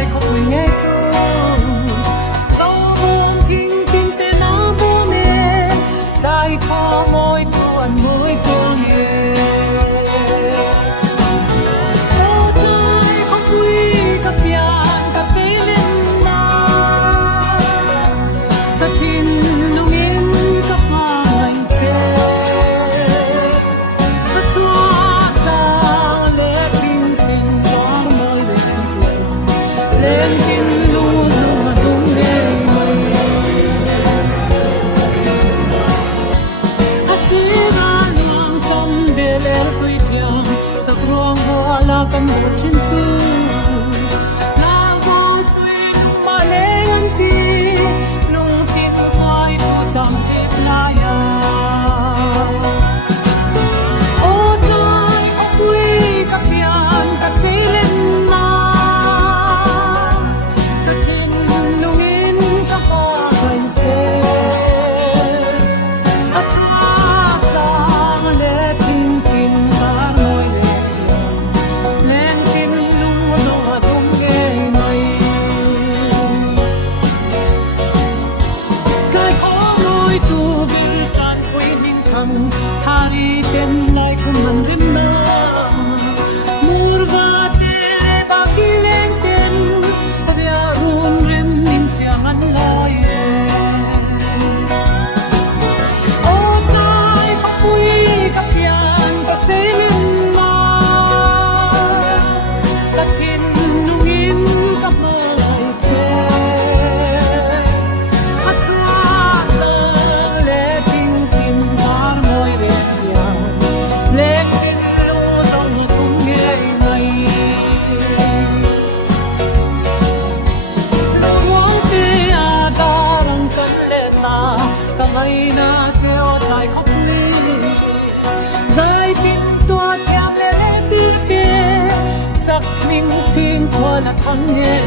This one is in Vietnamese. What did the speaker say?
lại khóc người nghe chung sau hôm thinh tin tên áo bố mẹ lại khó ngồi tuần mũi thương nhẹ ô tai khóc quy các pian các sĩ lên na các tin nung in các mai chê các chúa ta lệ tin tình gió mới lên tin lu dù mà đúng đêm hát sĩ ra loang trong để lên tuổi thiam sắc ruộng hoa là căn bộ trên chữ là vòng suy mà lên ti lung tin ai tu tâm xếp lại ô tôi quý các pian các sĩ lên na các tin lung in các hoa gần chê các cha ta lệ tin tin ra môi lên tin lung gió tung nghe mây cái khó ngồi tu vil tràn quê ninh thăng tha đi tên lại không mặn đêm na murva te ba ki lên tên dia run rim nin siang an lai ô tai khóc quy các pian các sĩ lên na các thiên nung in các mơ lại chê hát xoa lơ lệ tin tin gió môi đêm nhàng lên tin lu dòng cũng nghe ngày luống tê a ta răng cân lệ ta cả ngày na treo dài khóc ly dài tin tua theo lệ tin kê sắc minh tin qua là thăng nhẹ